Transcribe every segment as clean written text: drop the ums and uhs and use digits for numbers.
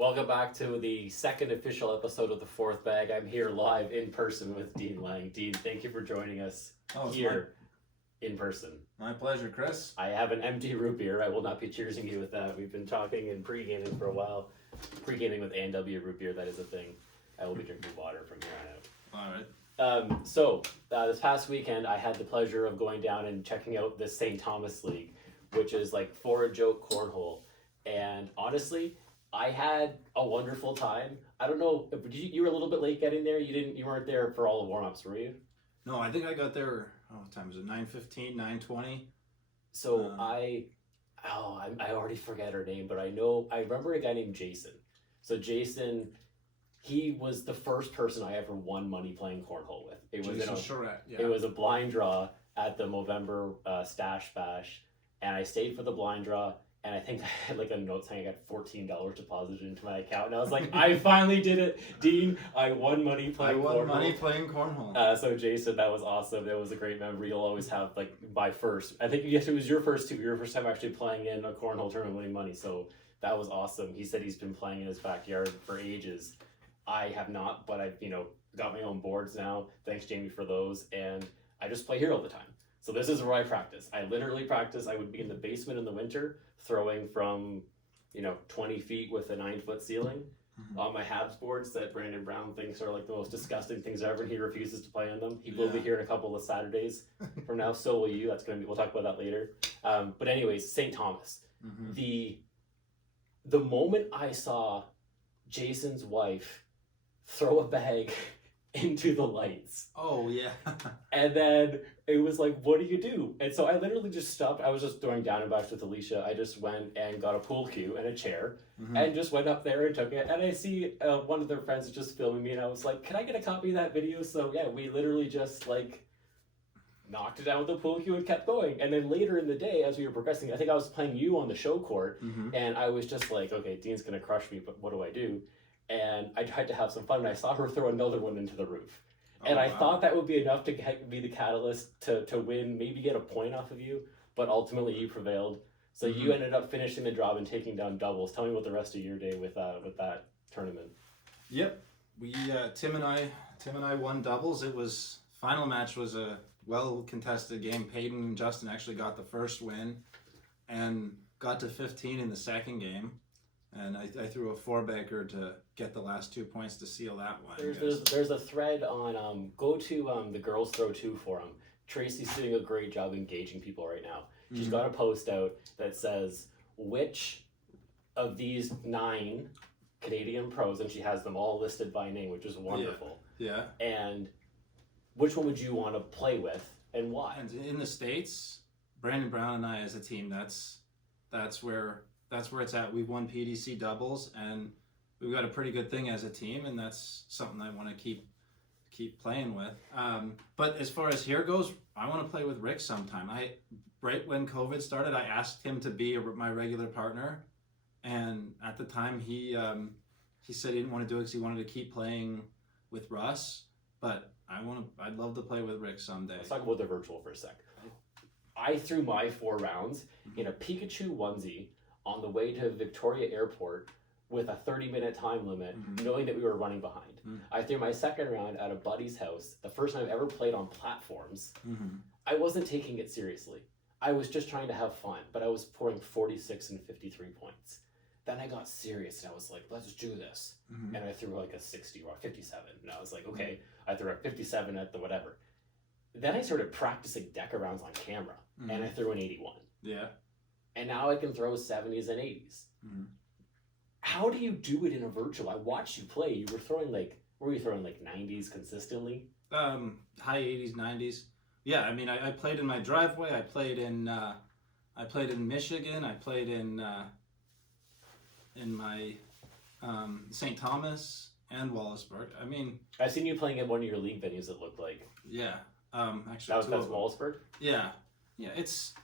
Welcome back to the second official episode of the Fourth Bag. I'm here live in person with Dean Lang. Dean, thank you for joining us here in person. My pleasure, Chris. I have an empty root beer. I will not be cheersing you with that. We've been talking and pre-gaming for a while. Pre-gaming with A&W root beer, that is a thing. I will be drinking water from here on out. All right. This past weekend, I had the pleasure of going down and checking out the St. Thomas League, which is like for a joke cornhole. And honestly, I had a wonderful time. I don't know, you were a little bit late getting there. You weren't there for all the warm-ups, were you? No, I think I got there, what time was it? 9:15, 9:20? So I already forget her name, but I remember a guy named Jason. So Jason, he was the first person I ever won money playing cornhole with. It was a blind draw at the Movember Stash Bash, and I stayed for the blind draw. And I think I had like a note saying I got $14 deposited into my account. And I was like, I finally did it, Dean. I won money playing cornhole. So Jason, that was awesome. That was a great memory. You'll always have like my first. I think yes, it was your first too. Your first time actually playing in a cornhole tournament winning money. So that was awesome. He said he's been playing in his backyard for ages. I have not, but I've got my own boards now. Thanks, Jamie, for those. And I just play here all the time. So this is where I practice. I literally practice. I would be in the basement in the winter, throwing from, 20 feet with a 9-foot ceiling on my Habs boards that Brandon Brown thinks are like the most disgusting things ever, and he refuses to play on them. He will be here in a couple of Saturdays from now. So will you. We'll talk about that later. But anyways, St. Thomas. Mm-hmm. The moment I saw Jason's wife throw a bag into the lights. Oh, yeah. And then it was like, what do you do? And so I literally just stopped. I was just throwing down and backs with Alicia. I just went and got a pool cue and a chair and just went up there and took it. And I see one of their friends just filming me, and I was like, can I get a copy of that video? So yeah, we literally just like knocked it down with the pool cue and kept going. And then later in the day, as we were progressing, I think I was playing you on the show court, and I was just like, okay, Dean's going to crush me, but what do I do? And I tried to have some fun, and I saw her throw another one into the roof. And I thought that would be enough to be the catalyst to win, maybe get a point off of you, but ultimately you prevailed. So you ended up finishing the job and taking down doubles. Tell me about the rest of your day with that tournament. Yep. We Tim and I won doubles. Final match was a well-contested game. Peyton and Justin actually got the first win and got to 15 in the second game. And I threw a 4-bagger to get the last 2 points to seal that one. There's a thread on go to the Girls Throw 2 forum. Tracy's doing a great job engaging people right now. She's got a post out that says which of these 9 Canadian pros, and she has them all listed by name, which is wonderful. Yeah. And which one would you want to play with and why? And in the States, Brandon Brown and I as a team, that's where it's at. We've won PDC doubles, and we've got a pretty good thing as a team, and that's something I want to keep playing with. But as far as here goes, I want to play with Rick sometime. Right when COVID started, I asked him to be my regular partner, and at the time he said he didn't want to do it because he wanted to keep playing with Russ. But I'd love to play with Rick someday. Let's talk about the virtual for a sec. I threw my 4 rounds in a Pikachu onesie on the way to Victoria Airport with a 30-minute time limit, knowing that we were running behind. I threw my second round at a buddy's house, the first time I've ever played on platforms. I wasn't taking it seriously. I was just trying to have fun, but I was pouring 46 and 53 points. Then I got serious, and I was like, let's do this. And I threw like a 60 or a 57, and I was like, okay, I threw a 57 at the whatever. Then I started practicing deck rounds on camera, and I threw an 81. Yeah. And now I can throw 70s and 80s. How do you do it in a virtual? I watched you play. You were throwing were you throwing 90s consistently? High 80s, 90s. Yeah, I mean, I played in my driveway. I played in Michigan. I played in my St. Thomas and Wallaceberg. I mean, I've seen you playing at one of your league venues. It looked like. Yeah. Actually, that's Wallaceberg. Yeah. Yeah, it's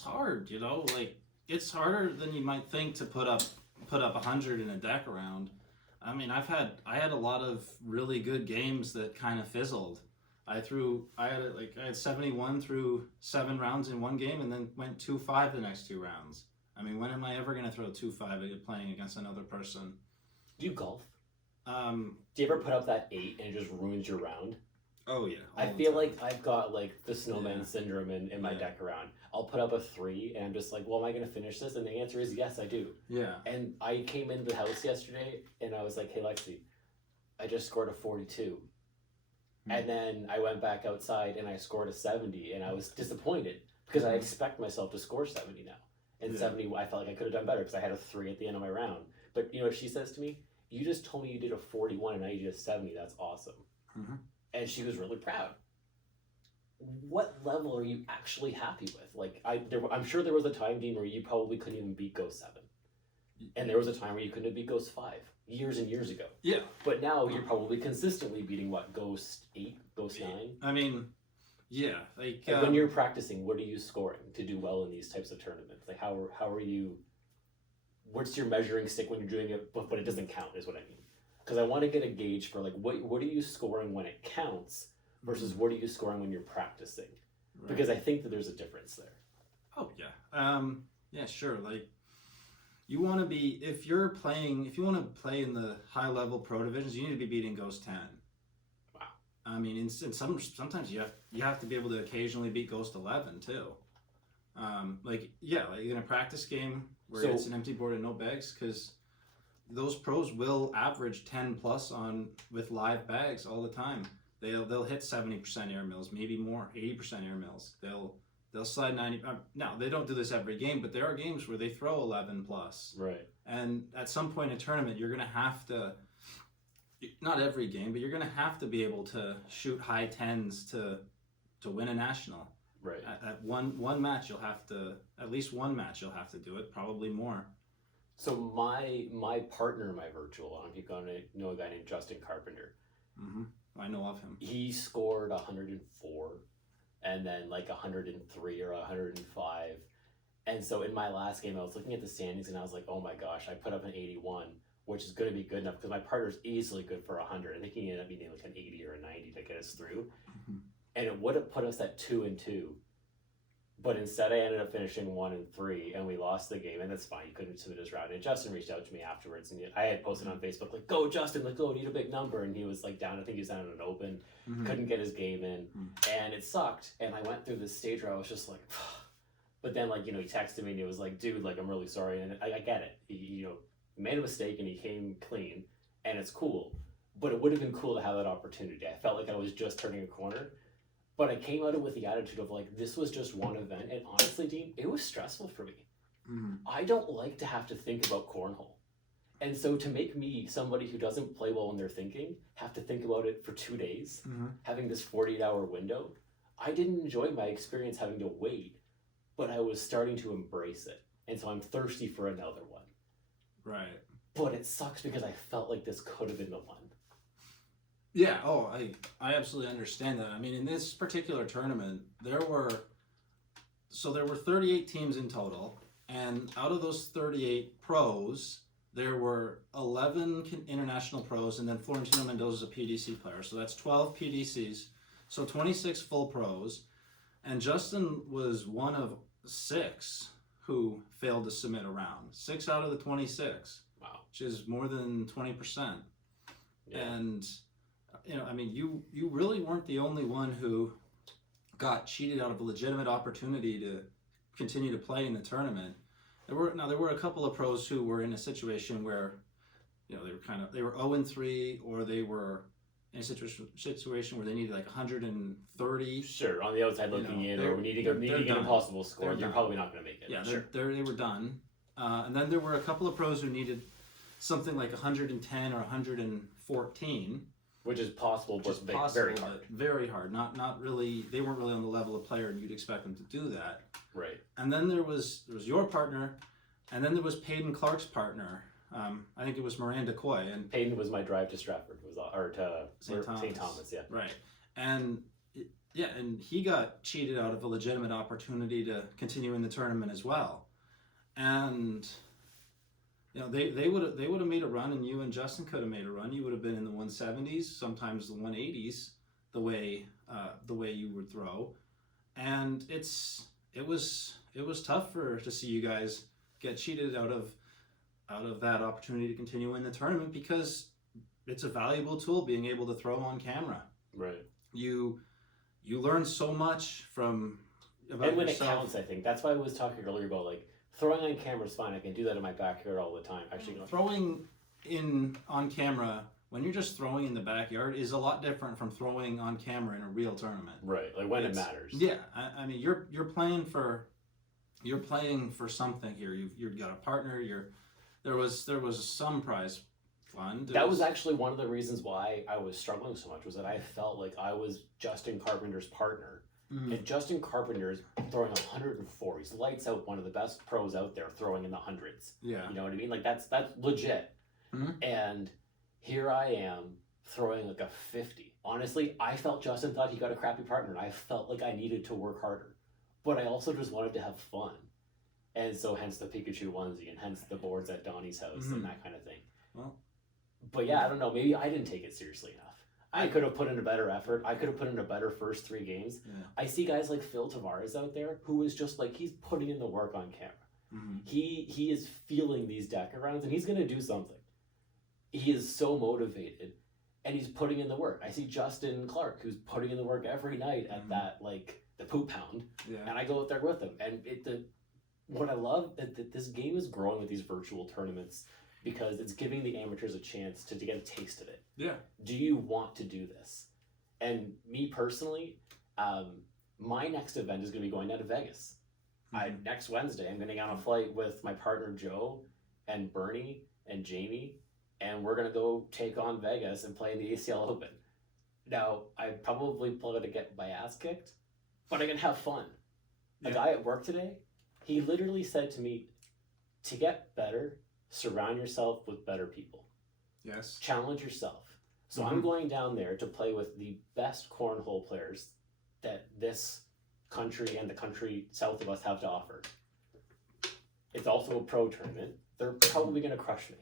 hard, like it's harder than you might think to put up 100 in a deck round. I mean, I had a lot of really good games that kind of fizzled. I had 71 through 7 rounds in one game and then went 2-5 the next 2 rounds. I mean, when am I ever going to throw 2-5 playing against another person? Do you golf? Um, Do you ever put up that 8 and it just ruins your round? oh yeah. I all the feel time. like I've got like the snowman Yeah. syndrome in my Yeah. deck around. I'll put up a 3 and I'm just like, well, am I going to finish this? And the answer is yes, I do. Yeah. And I came into the house yesterday and I was like, hey, Lexi, I just scored a 42. And then I went back outside and I scored a 70 and I was disappointed because I expect myself to score 70 now. And Yeah. 70, I felt like I could have done better because I had a 3 at the end of my round. But you know what she says to me? You just told me you did a 41 and now you did a 70. That's awesome. Mhm. And she was really proud. What level are you actually happy with? Like, I'm sure there was a time, Dean, where you probably couldn't even beat Ghost 7. And there was a time where you couldn't beat Ghost 5 years and years ago. Yeah. But now you're probably consistently beating what, Ghost 8, Ghost 9? I mean, yeah. Like When you're practicing, what are you scoring to do well in these types of tournaments? Like how are you? What's your measuring stick when you're doing it, but it doesn't count? Is what I mean. Because I want to get a gauge for like what are you scoring when it counts versus what are you scoring when you're practicing? right. Because I think that there's a difference there. Oh yeah. Yeah, sure. Like you want to be if you want to play in the high level pro divisions, you need to be beating Ghost 10. Wow. I mean, in sometimes you have to be able to occasionally beat Ghost 11 too. Like in a practice game where it's an empty board and no bags, because those pros will average 10 plus with live bags all the time. They'll hit 70% air mills, maybe more, 80% air mills. They'll slide 90. Now they don't do this every game, but there are games where they throw 11 plus. Right. And at some point in a tournament, you're gonna have to. Not every game, but you're gonna have to be able to shoot high 10s to win a national. Right. At one match, you'll have to at least one match you'll have to do it, probably more. So my partner in my virtual, I don't know if you're gonna know a guy named Justin Carpenter. Mm-hmm. I know of him. He scored 104 and then like 103 or 105. And so in my last game, I was looking at the standings and I was like, oh my gosh, I put up an 81, which is going to be good enough because my partner's easily good for 100. I think he ended up being like an 80 or a 90 to get us through. Mm-hmm. And it would have put us at 2-2. But instead, I ended up finishing 1-3, and we lost the game, and that's fine. You couldn't submit his round. And Justin reached out to me afterwards, and I had posted on Facebook like, "Go, Justin! Like, go! Need a big number." And he was like down. I think he was down at an open, couldn't get his game in, and it sucked. And I went through this stage where I was just like, but then like he texted me and he was like, "Dude, like I'm really sorry," and I get it. He made a mistake and he came clean, and it's cool. But it would have been cool to have that opportunity. I felt like I was just turning a corner. But I came out of it with the attitude of like, this was just one event. And honestly, Dean, it was stressful for me. Mm-hmm. I don't like to have to think about cornhole. And so to make me, somebody who doesn't play well when they're thinking, have to think about it for 2 days, having this 48-hour window, I didn't enjoy my experience having to wait, but I was starting to embrace it. And so I'm thirsty for another one. Right. But it sucks because I felt like this could have been the one. Yeah, I absolutely understand that. I mean, in this particular tournament, there were 38 teams in total, and out of those 38 pros, there were 11 international pros, and then Florentino Mendoza is a PDC player, so that's 12 PDCs, so 26 full pros, and Justin was one of 6 who failed to submit a round. 6 out of the 26. Wow. Which is more than 20%. Yeah. And I mean, you really weren't the only one who got cheated out of a legitimate opportunity to continue to play in the tournament. There were a couple of pros who were in a situation where, they were 0-3, or they were in a situation where they needed like 130. Sure, on the outside looking in, or needing an impossible score, you're probably not going to make it. Yeah, sure. they were done. And then there were a couple of pros who needed something like 110 or 114. Which is possible, but very hard. Very hard. Not really. They weren't really on the level of player, and you'd expect them to do that. Right. And then there was your partner, and then there was Peyton Clark's partner. I think it was Miranda Coy, and Peyton was my drive to Stratford, or to St. Thomas, yeah. Right. And and he got cheated out of a legitimate opportunity to continue in the tournament as well. And they would have made a run, and you and Justin could have made a run. You would have been in the 170s, sometimes the 180s, the way you would throw, and it was tough to see you guys get cheated out of that opportunity to continue in the tournament, because it's a valuable tool being able to throw on camera. Right. You learn so much from about and when yourself. it counts, I think that's why I was talking earlier about like throwing on camera is fine. I can do that in my backyard all the time. Actually, no. Throwing in on camera when you're just throwing in the backyard is a lot different from throwing on camera in a real tournament. Right, like when it matters. Yeah, I mean you're playing for something here. You've got a partner. There was some prize fund. That was actually one of the reasons why I was struggling so much, was that I felt like I was Justin Carpenter's partner. And Justin Carpenter is throwing 104. He's lights out, one of the best pros out there throwing in the hundreds. Yeah. You know what I mean? Like that's legit. And here I am throwing like a 50. Honestly, I felt Justin thought he got a crappy partner, and I felt like I needed to work harder. But I also just wanted to have fun. And so hence the Pikachu onesie, and hence the boards at Donnie's house and that kind of thing. Well, but yeah, I don't know. Maybe I didn't take it seriously enough. I could have put in a better effort. I could have put in a better first 3 games. Yeah. I see guys like Phil Tavares out there who is just like, he's putting in the work on camera. He is feeling these deck rounds, and he's going to do something. He is so motivated, and he's putting in the work. I see Justin Clark, who's putting in the work every night at that, like, the poop pound. Yeah. And I go out there with him. And what I love that this game is growing with these virtual tournaments, because it's giving the amateurs a chance to get a taste of it. Yeah. Do you want to do this? And me personally, my next event is going to be going down to Vegas. Next Wednesday, I'm going to get on a flight with my partner Joe and Bernie and Jamie, and we're going to go take on Vegas and play in the ACL Open. Now, I probably plan to get my ass kicked, but I'm going to have fun. A guy at work today, he literally said to me, to get better, surround yourself with better people. Yes. Challenge yourself. So I'm going down there to play with the best cornhole players that this country and the country south of us have to offer. It's also a pro tournament. They're probably going to crush me.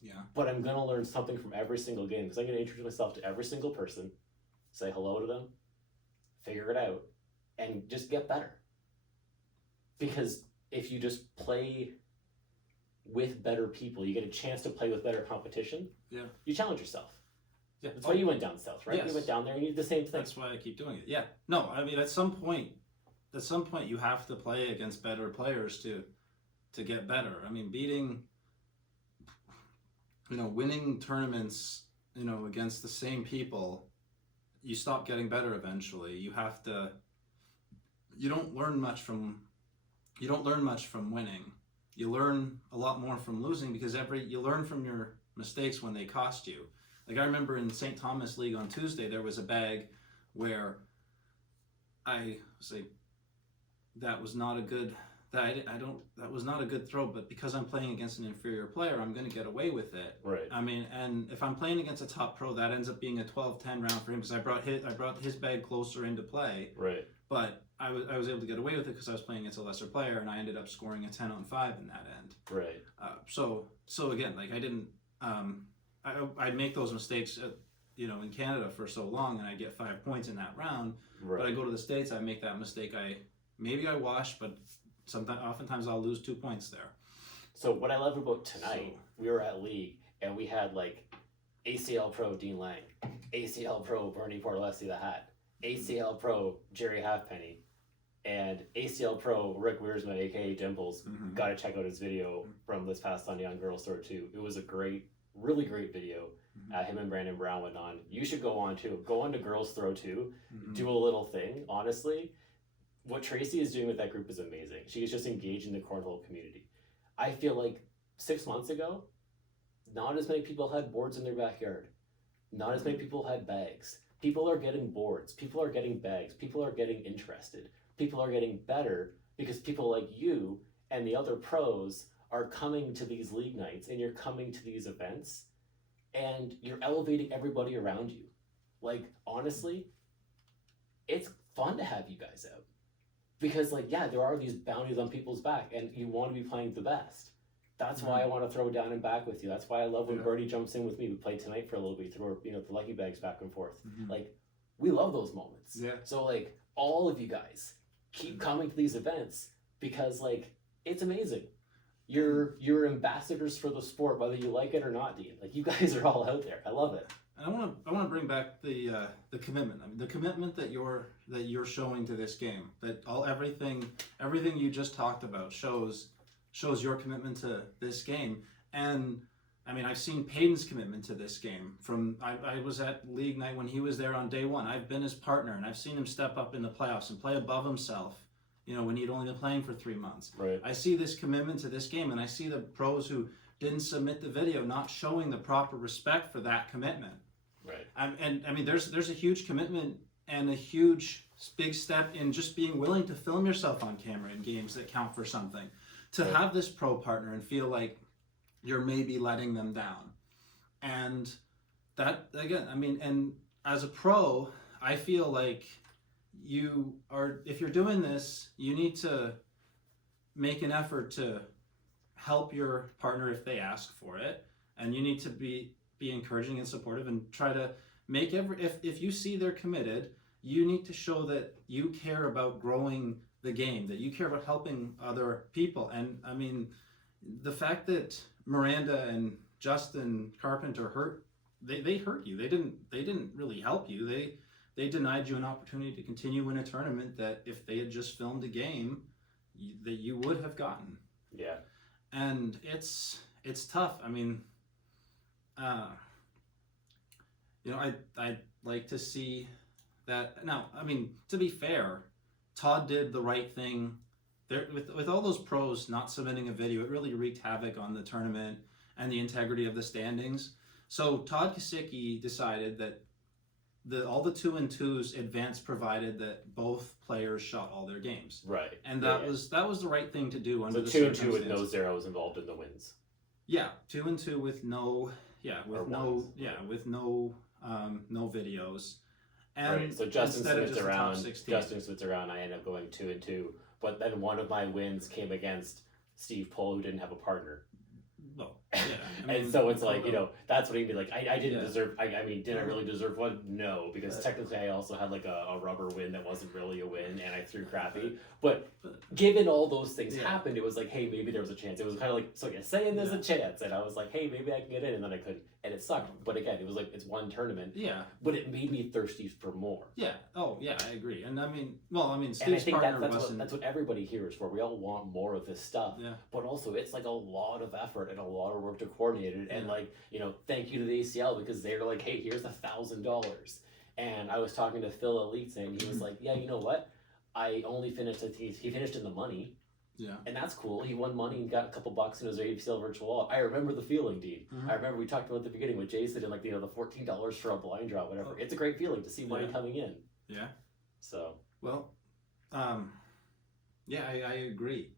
Yeah. But I'm going to learn something from every single game, because I'm going to introduce myself to every single person, say hello to them, figure it out, and just get better. Because if you just play with better people, you get a chance to play with better competition. Yeah. You challenge yourself. Yeah. That's why you went down south, right? Yes. You went down there and you did the same thing. That's why I keep doing it. Yeah. No, I mean at some point you have to play against better players to get better. I mean, winning tournaments, against the same people, you stop getting better eventually. You don't learn much from winning. You learn a lot more from losing, because you learn from your mistakes when they cost you. Like I remember in St. Thomas League on Tuesday, there was a bag where I was like, that was not a good throw, but because I'm playing against an inferior player, I'm going to get away with it. Right. I mean, and if I'm playing against a top pro, that ends up being a 12-10 round for him, because I brought his bag closer into play. Right. But I was able to get away with it because I was playing against a lesser player, and I ended up scoring a 10-on-5 in that end. Right. So again, like I didn't. I'd make those mistakes, in Canada for so long, and I get 5 points in that round. Right. But I go to the States, I make that mistake. Maybe I wash, but oftentimes I'll lose 2 points there. So what I love about tonight, we were at League, and we had like ACL Pro Dean Lang, ACL Pro Bernie Portalessi the Hat, ACL Pro Jerry Halfpenny, and ACL Pro Rick Wiersma, aka Dimples. Got to check out his video from this past Sunday on Girls Store 2. It was a really great video. Him and Brandon Brown went on. You should go on too. Go on to Girls Throw 2. Do a little thing. Honestly, what Tracy is doing with that group is amazing. She is just engaging the cornhole community. I feel like 6 months ago, not as many people had boards in their backyard. Not as many people had bags. People are getting boards. People are getting bags. People are getting interested. People are getting better because people like you and the other pros are coming to these league nights, and you're coming to these events, and you're elevating everybody around you. Like, honestly, it's fun to have you guys out. Because, there are these bounties on people's back, and you want to be playing the best. That's why I want to throw down and back with you. That's why I love when Birdie jumps in with me. We played tonight for a little bit, throw the lucky bags back and forth. We love those moments. Yeah. So, all of you guys, keep coming to these events, because, it's amazing. you're ambassadors for the sport, whether you like it or not, Dean. Like, you guys are all out there. I love it. And I want to bring back the commitment. I mean, the commitment that you're showing to this game. That everything you just talked about shows your commitment to this game. And I mean, I've seen Peyton's commitment to this game. I was at league night when he was there on day one. I've been his partner, and I've seen him step up in the playoffs and play above himself. You know, when he'd only been playing for 3 months. Right. I see this commitment to this game, and I see the pros who didn't submit the video not showing the proper respect for that commitment. Right. And I mean, there's a huge commitment and a huge big step in just being willing to film yourself on camera in games that count for something. To Right. have this pro partner and feel like you're maybe letting them down. And that, again, I mean, and as a pro, I feel like if you're doing this, you need to make an effort to help your partner if they ask for it. And you need to be encouraging and supportive and try to make if you see they're committed, you need to show that you care about growing the game, that you care about helping other people. And I mean, the fact that Miranda and Justin Carpenter they hurt you. They didn't really help you. They denied you an opportunity to continue in a tournament that if they had just filmed a game, that you would have gotten. Yeah. And it's tough. I mean, you know, I'd like to see that. Now, I mean, to be fair, Todd did the right thing. There, with all those pros not submitting a video, it really wreaked havoc on the tournament and the integrity of the standings. So Todd Kosicki decided that all the 2-2s advance provided that both players shot all their games. Right. And that was the right thing to do under so the 2-2 with no zeros involved in the wins. Yeah, 2-2 with no videos. And right. So Justin instead of just Smith's around, I end up going 2-2. But then one of my wins came against Steve Pohl, who didn't have a partner. Well, yeah. I mean, and so it's like, you know, that's what he'd be like. I didn't Yeah. deserve. I mean, did I really deserve one? No, because technically I also had like a rubber win that wasn't really a win, and I threw crappy. But given all those things happened, it was like, hey, maybe there was a chance. It was kind of like, so you're saying there's a chance, and I was like, hey, maybe I can get in, and then I couldn't, and it sucked. But again, it was like, it's one tournament. Yeah. But it made me thirsty for more. Yeah. Oh, yeah. I agree. And I mean, Steve's and I think partner that's what everybody here is for. We all want more of this stuff. Yeah. But also, it's like a lot of effort and a lot of work to coordinate it. And like, you know, thank you to the ACL, because they're like, hey, here's $1,000. And I was talking to Phil Elite, and he was like, yeah, you know what? I only finished. He finished in the money. Yeah. And that's cool. He won money and got a couple bucks in his ACL virtual wallet. I remember the feeling, Dean. Mm-hmm. I remember we talked about at the beginning with Jason and like, you know, the $14 for a blind draw, whatever. It's a great feeling to see money coming in. Yeah. So. Well, yeah, I agree.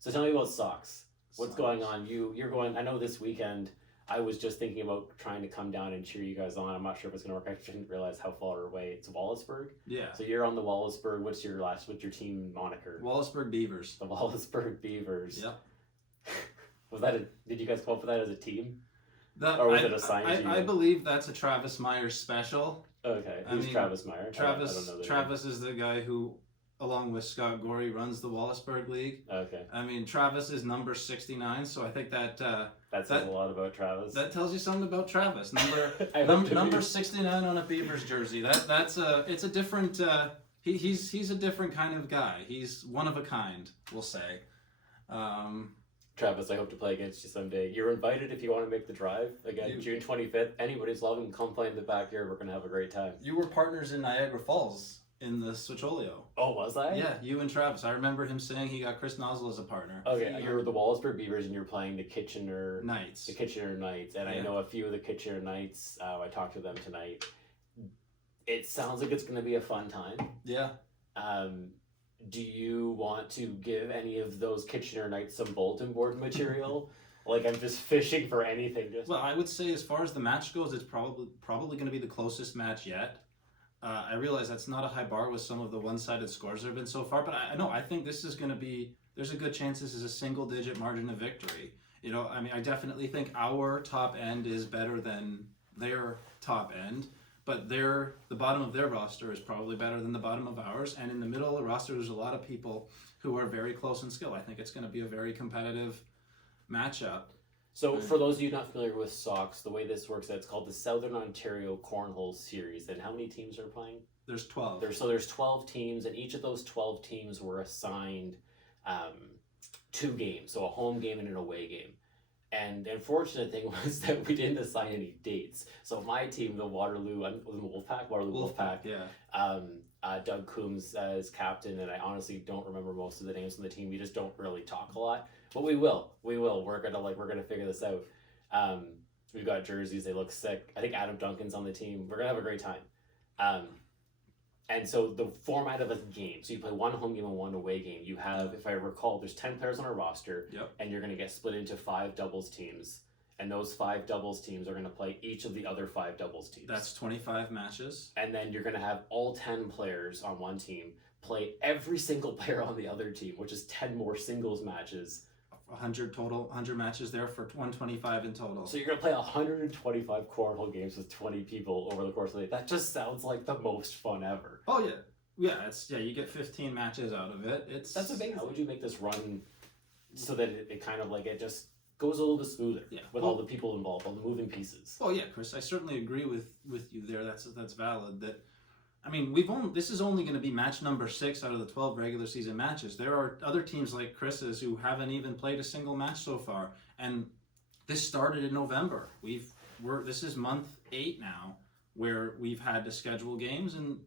So tell me about SOCS. What's going on? You're going. I know this weekend. I was just thinking about trying to come down and cheer you guys on. I'm not sure if it's going to work. I didn't realize how far away it's Wallaceberg. Yeah. So you're on the Wallaceberg. What's your team moniker? Wallaceberg Beavers. The Wallaceberg Beavers. Yep. Did you guys come up with that as a team? Or was it assigned to you? I believe that's a Travis Myers special. Okay. Who's Travis Meyer? Travis is the guy who, along with Scott Gorey, runs the Wallaceberg League. Okay. I mean, Travis is number 69, so I think that says a lot about Travis. That tells you something about Travis. Number 69 on a Beavers jersey. It's a different. He's a different kind of guy. He's one of a kind, we'll say. Travis, I hope to play against you someday. You're invited if you want to make the drive. Again, June 25th. Anybody's welcome. Come play in the backyard. We're going to have a great time. You were partners in Niagara Falls in the Switcholio. Oh, was I? Yeah, you and Travis. I remember him saying he got Chris Nozzle as a partner. Okay, you're the Wallaceberg Beavers and you're playing the Kitchener Knights. And I know a few of the Kitchener Knights. I talked to them tonight. It sounds like it's going to be a fun time. Yeah. Do you want to give any of those Kitchener Knights some bulletin board material? Like, I'm just fishing for anything. Well, I would say as far as the match goes, it's probably going to be the closest match yet. I realize that's not a high bar with some of the one-sided scores there have been so far, but I think this is going to be, there's a good chance this is a single-digit margin of victory. You know, I mean, I definitely think our top end is better than their top end, but the bottom of their roster is probably better than the bottom of ours, and in the middle of the roster, there's a lot of people who are very close in skill. I think it's going to be a very competitive matchup. So for those of you not familiar with SOCS, the way this works, it's called the Southern Ontario Cornhole Series. And how many teams are playing? There's 12. There's 12 teams, and each of those 12 teams were assigned 2 games, so a home game and an away game. And the unfortunate thing was that we didn't assign any dates. So my team, the Waterloo Wolfpack, yeah. Doug Coombs as captain, and I honestly don't remember most of the names on the team. We just don't really talk a lot, but we will. We're gonna figure this out. We've got jerseys; they look sick. I think Adam Duncan's on the team. We're gonna have a great time. And so the format of a game, so you play 1 home game and 1 away game. You have, if I recall, there's 10 players on our roster, and you're going to get split into 5 doubles teams. And those 5 doubles teams are going to play each of the other 5 doubles teams. That's 25 matches. And then you're going to have all 10 players on one team play every single player on the other team, which is 10 more singles matches. 100 total, 100 matches there for 125 in total. So you're going to play 125 cornhole games with 20 people over the course of the day. That just sounds like the most fun ever. Oh, yeah. Yeah, you get 15 matches out of it. That's amazing. How would you make this run so that it kind of like, it just goes a little bit smoother with all the people involved, all the moving pieces? Oh, yeah, Chris, I certainly agree with you there. That's valid. I mean, this is only going to be match number 6 out of the 12 regular season matches. There are other teams like Chris's who haven't even played a single match so far, and this started in November. This is month 8 now, where we've had to schedule games, and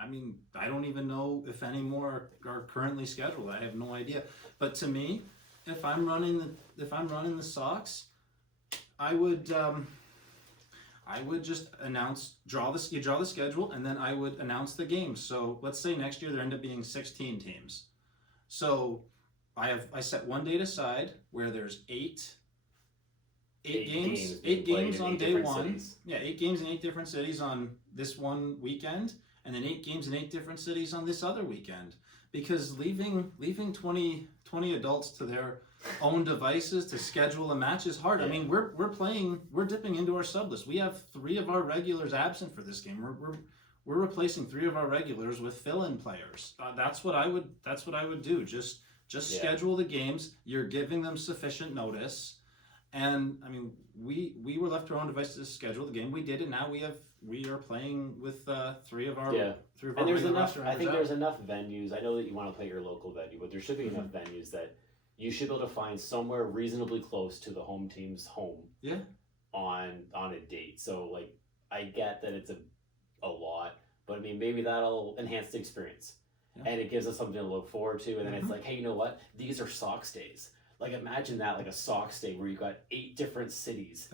I mean, I don't even know if any more are currently scheduled. I have no idea. But to me, if I'm running the SOCS, I would just draw the schedule, and then I would announce the games. So let's say next year there end up being 16 teams. So I set one date aside where there's eight games on day 1. Cities. Yeah, 8 games in 8 different cities on this one weekend, and then 8 games in 8 different cities on this other weekend. Because leaving 20 adults to their own devices to schedule a match is hard. Yeah. I mean, we're dipping into our sub list. We have 3 of our regulars absent for this game. We're replacing 3 of our regulars with fill-in players. That's what I would do. Just schedule the games. You're giving them sufficient notice. And I mean, we were left to our own devices to schedule the game. We did it. Now we are playing with 3 of our and there's enough. I think there's enough venues. I know that you want to play your local venue, but there should be enough venues that you should be able to find somewhere reasonably close to the home team's home. Yeah. On a date. So like, I get that it's a lot, but I mean, maybe that'll enhance the experience, and it gives us something to look forward to. And then it's like, hey, you know what? These are SOCS days. Like, imagine that, like a SOCS day where you got 8 different cities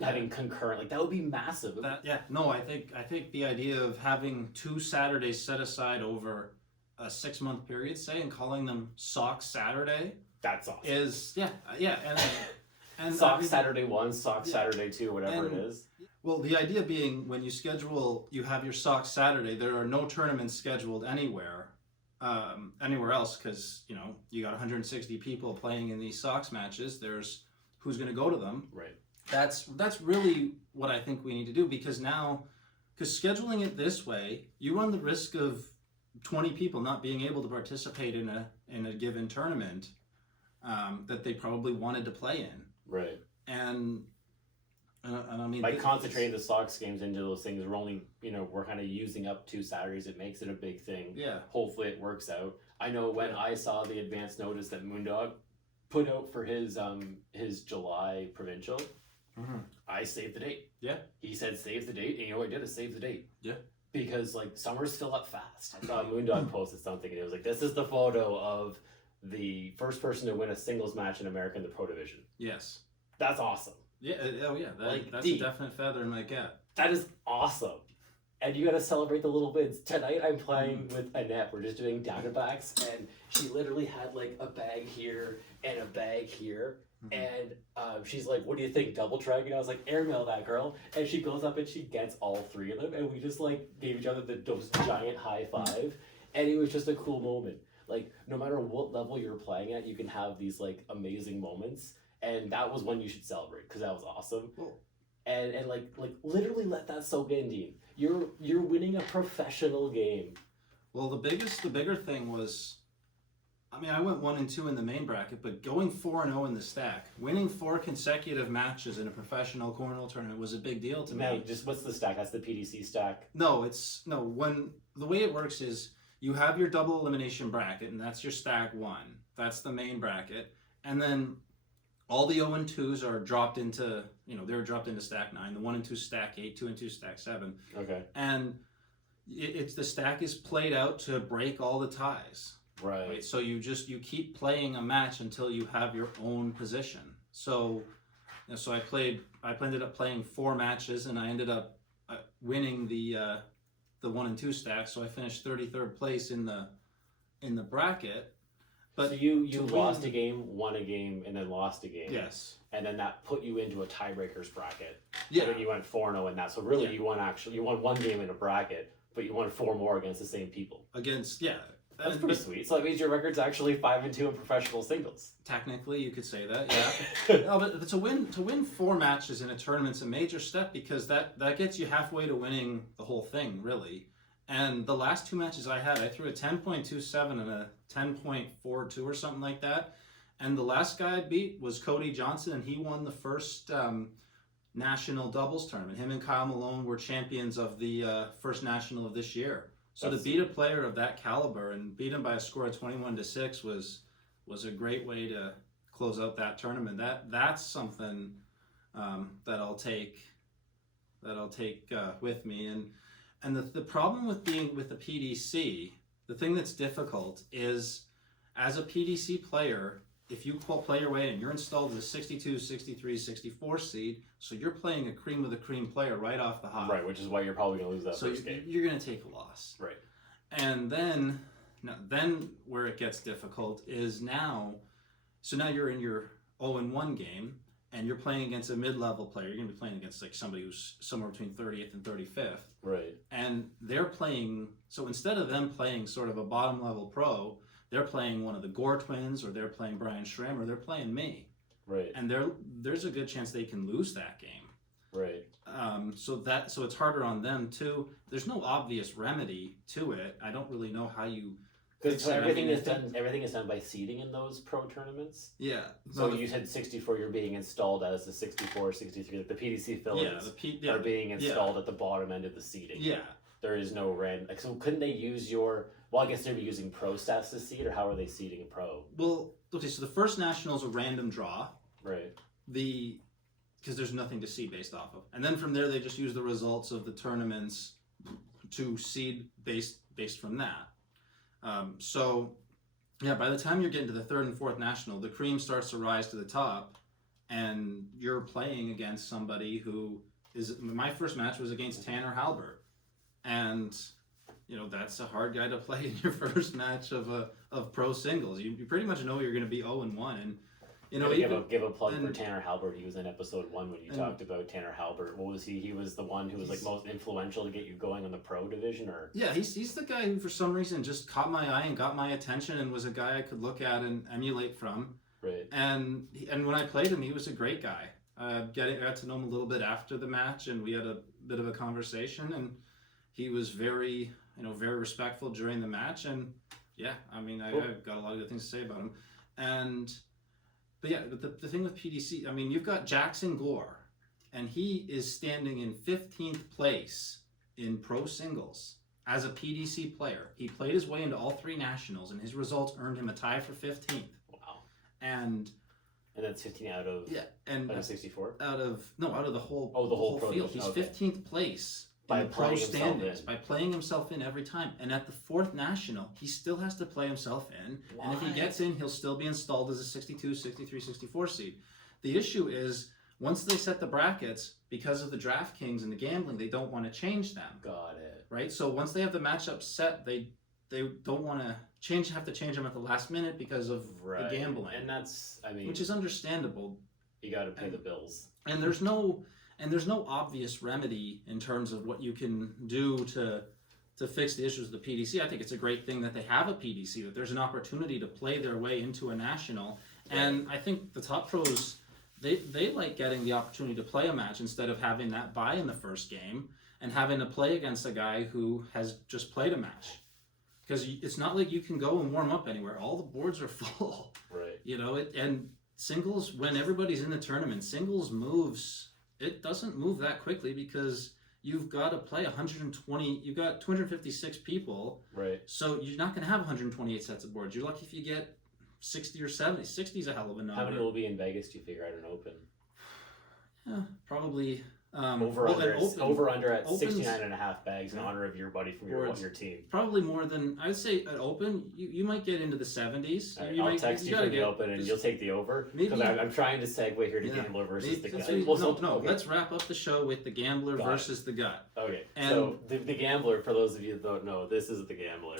having concurrent. Like, that would be massive. I think the idea of having 2 Saturdays set aside over a 6-month period, say, and calling them SOCS Saturday. That's awesome. And SOCS Saturday 1, SOCS Saturday 2, whatever it is. Well, the idea being, when you have your SOCS Saturday, there are no tournaments scheduled anywhere else, because you got 160 people playing in these SOCS matches. There's who's going to go to them. Right. That's really what I think we need to do, because scheduling it this way, you run the risk of 20 people not being able to participate in a given tournament that they probably wanted to play in. Right. And I mean, by concentrating the SOCS games into those things, we're kind of using up 2 Saturdays. It makes it a big thing. Yeah. Hopefully it works out. I know when I saw the advance notice that Moondog put out for his July provincial, I saved the date. Yeah. He said save the date, and you know what I did? Is save the date. Yeah. Because like summers fill up fast. I saw Moondog posted something, and it was like, this is the photo of the first person to win a singles match in America in the Pro Division. Yes. That's awesome. Yeah. Oh yeah. That's a definite feather in my cap. That is awesome. And you got to celebrate the little wins. Tonight I'm playing with Annette. We're just doing down-to-backs, and she literally had like a bag here and a bag here. And she's like, what do you think, double dragon? I was like, airmail that girl. And she goes up and she gets all 3 of them, and we just like gave each other those giant high five. And it was just a cool moment. Like, no matter what level you're playing at, you can have these like amazing moments. And that was one you should celebrate, because that was awesome. Cool. And like literally let that soak in, Dean. You're winning a professional game. Well, the bigger thing was, I mean, I went 1-2 in the main bracket, but going 4-0 in the stack, winning 4 consecutive matches in a professional cornhole tournament was a big deal to Now, me. just what's the stack? That's the PDC stack. No, when the way it works is you have your double elimination bracket, and that's your stack 1. That's the main bracket, and then all the 0-2s are dropped into, they're dropped into stack 9. The 1 and 2 stack 8, 2 and 2 stack 7. Okay. And it's the stack is played out to break all the ties. Right. So you keep playing a match until you have your own position. So I ended up playing 4 matches, and I ended up winning the 1 and 2 stack. So I finished 33rd place in the bracket. But so you lost a game, won a game, and then lost a game. Yes. And then that put you into a tiebreakers bracket. Yeah. And you went 4-0 in that. So really, you won 1 game in a bracket, but you won 4 more against the same people. That's pretty sweet. So that means your record's actually 5-2 in professional singles. Technically, you could say that, yeah. No, but to win 4 matches in a tournament's a major step, because that gets you halfway to winning the whole thing, really. And the last 2 matches I had, I threw a 10.27 and a 10.42 or something like that. And the last guy I beat was Cody Johnson, and he won the first national doubles tournament. Him and Kyle Malone were champions of the first national of this year. So to beat a player of that caliber and beat him by a score of 21-6 was a great way to close out that tournament. That's something that I'll take with me. And the problem with being with the PDC, the thing that's difficult is, as a PDC player, if you play your way in, you're installed as a 62, 63, 64 seed, so you're playing a cream of the cream player right off the hop. Right, which is why you're probably going to lose that first game. You're going to take a loss. Right. And then where it gets difficult is now you're in your 0-1 game, and you're playing against a mid-level player. You're going to be playing against like somebody who's somewhere between 30th and 35th. Right. And they're playing, so instead of them playing sort of a bottom-level pro, they're playing one of the Gore twins, or they're playing Brian Schramm, or they're playing me. Right. And there's a good chance they can lose that game. Right. So it's harder on them too. There's no obvious remedy to it. I don't really know how you. Because everything is done by seeding in those pro tournaments. Yeah. So you said 64, you're being installed as the 64, 63. The PDC fillers are being installed at the bottom end of the seeding. Yeah. There is no random. So couldn't they use your? Well, I guess they'd be using pro stats to seed, or how are they seeding a pro? Well, okay. So the first national is a random draw. Right. Because there's nothing to seed based off of, and then from there they just use the results of the tournaments to seed based from that. By the time you're getting to the 3rd and 4th national, the cream starts to rise to the top, and you're playing against somebody who is. My first match was against Tanner Halbert, and that's a hard guy to play in your first match of pro singles. You pretty much know you're going to be 0-1, and give a plug for Tanner Halbert. He was in episode 1 when you talked about Tanner Halbert. What was he? He was the one who was like most influential to get you going on the pro division, or? Yeah, he's the guy who for some reason just caught my eye and got my attention, and was a guy I could look at and emulate from. Right. And when I played him, he was a great guy. I got to know him a little bit after the match, and we had a bit of a conversation, and he was very respectful during the match, and I've got a lot of good things to say about him. But the thing with PDC, you've got Jackson Gore, and he is standing in 15th place in pro singles as a PDC player. He played his way into all 3 nationals, and his results earned him a tie for 15th. Wow. And that's 15 out of 64. Out of the whole the whole field. He's 15th place in the pro standings by playing himself in every time. And at the 4th national, he still has to play himself in. What? And if he gets in, he'll still be installed as a 62, 63, 64 seed. The issue is, once they set the brackets, because of the DraftKings and the gambling, they don't want to change them. Got it. Right? So once they have the matchup set, they don't want to have to change them at the last minute because of the gambling. And that's, which is understandable. You got to pay the bills. And there's no obvious remedy in terms of what you can do to fix the issues of the PDC. I think it's a great thing that they have a PDC, that there's an opportunity to play their way into a national. And I think the top pros, they like getting the opportunity to play a match instead of having that bye in the first game and having to play against a guy who has just played a match. because it's not like you can go and warm up anywhere. All the boards are full. Right. You know, and singles, when everybody's in the tournament, singles moves, it doesn't move that quickly because you've got to play 120, you've got 256 people. Right. So you're not going to have 128 sets of boards. You're lucky if you get 60 or 70. 60 is a hell of a number. How many will be in Vegas, do you figure, at an Open? Yeah, probably. Over under at Opens, 69.5 bags in honor of your buddy from your team. Probably more than, I would say at Open, you might get into the 70s. Right, I'll text you for the Open and you'll take the over. Because I'm trying to segue here to Gambler versus the Gut. Let's wrap up the show with the Gambler versus the Gut. Okay, so the Gambler, for those of you that don't know, this is the Gambler.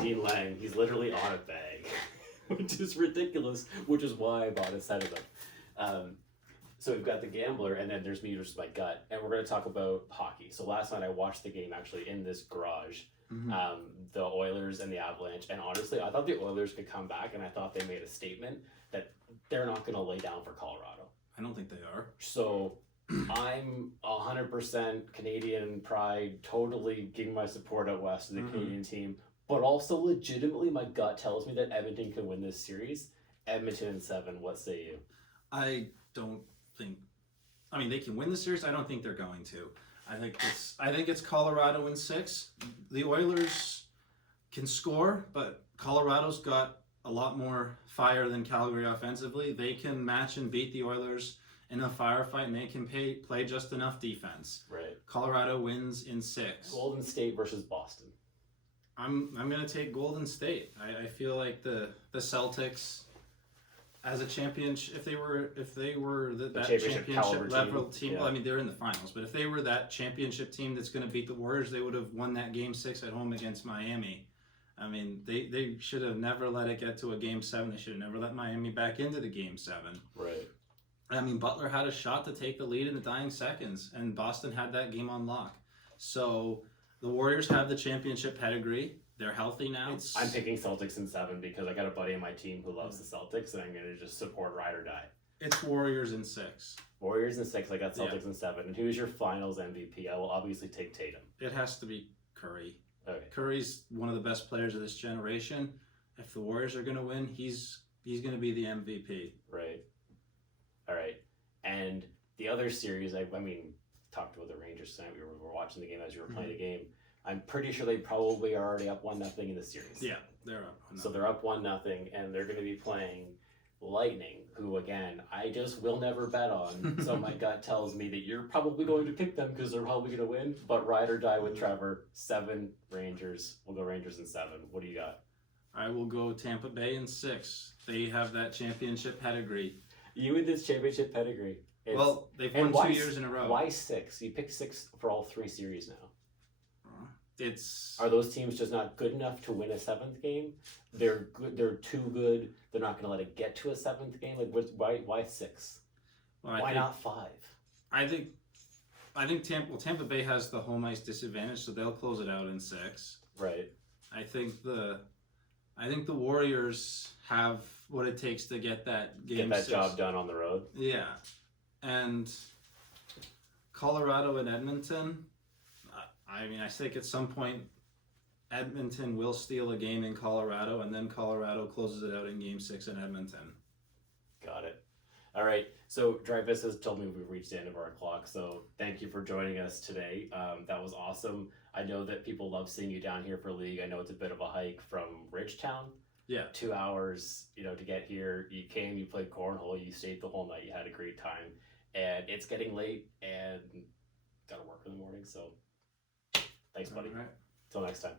Dean Lang, he's literally on a bag, which is ridiculous, which is why I bought a set of them. So we've got the Gambler, and then there's me versus my Gut, and we're going to talk about hockey. So last night I watched the game actually in this garage, the Oilers and the Avalanche, and honestly, I thought the Oilers could come back, and I thought they made a statement that they're not going to lay down for Colorado. I don't think they are. So I'm 100% Canadian pride, totally giving my support out west to the Canadian team, but also legitimately my gut tells me that Edmonton can win this series. Edmonton in 7, what say you? I don't think, I mean, they can win the series. I don't think they're going to. I think it's Colorado in 6. The Oilers can score, but Colorado's got a lot more fire than Calgary offensively. They can match and beat the Oilers in a firefight, and they can play just enough defense. Right. Colorado wins in 6. Golden State versus Boston. I'm gonna take Golden State. I feel like the Celtics, as a championship, if they were that championship level team, yeah. well, I mean, they're in the finals, but if they were that championship team that's going to beat the Warriors, they would have won that Game 6 at home against Miami. I mean, they should have never let it get to a Game 7. They should have never let Miami back into the Game 7. Right. I mean, Butler had a shot to take the lead in the dying seconds, and Boston had that game on lock. So the Warriors have the championship pedigree. They're healthy now. I'm picking Celtics in 7 because I got a buddy on my team who loves the Celtics, and I'm going to just support ride or die. It's Warriors in 6. Warriors in 6. I got Celtics in 7. And who's your Finals MVP? I will obviously take Tatum. It has to be Curry. Okay. Curry's one of the best players of this generation. If the Warriors are going to win, he's going to be the MVP. Right. All right. And the other series, I mean, talked about the Rangers tonight. We were watching the game as you were playing the game. I'm pretty sure they probably are already up 1-0 in the series. Yeah, they're up 1-0. So they're up 1-0, and they're going to be playing Lightning, who, again, I just will never bet on. So my gut tells me that you're probably going to pick them because they're probably going to win. But ride or die with Trevor. 7 Rangers. We'll go Rangers in 7. What do you got? I will go Tampa Bay in 6. They have that championship pedigree. You in this championship pedigree. Well, they've won 2 years in a row. Why 6? You picked 6 for all 3 series now. Are those teams just not good enough to win a 7th game? They're good. They're too good. They're not going to let it get to a 7th game. Like, why 6? Well, why not 5? I think Tampa Bay has the home ice disadvantage, so they'll close it out in 6. Right. I think the Warriors have what it takes to get that game. Get that job done on the road. Yeah, and Colorado and Edmonton. I mean, I think at some point Edmonton will steal a game in Colorado, and then Colorado closes it out in Game 6 in Edmonton. Got it. All right. So Dreyfus has told me we've reached the end of our clock. So thank you for joining us today. That was awesome. I know that people love seeing you down here for League. I know it's a bit of a hike from Ridgetown. Yeah. 2 hours, to get here. You came, you played cornhole, you stayed the whole night, you had a great time. And it's getting late and got to work in the morning. So thanks, buddy. All right. Till next time.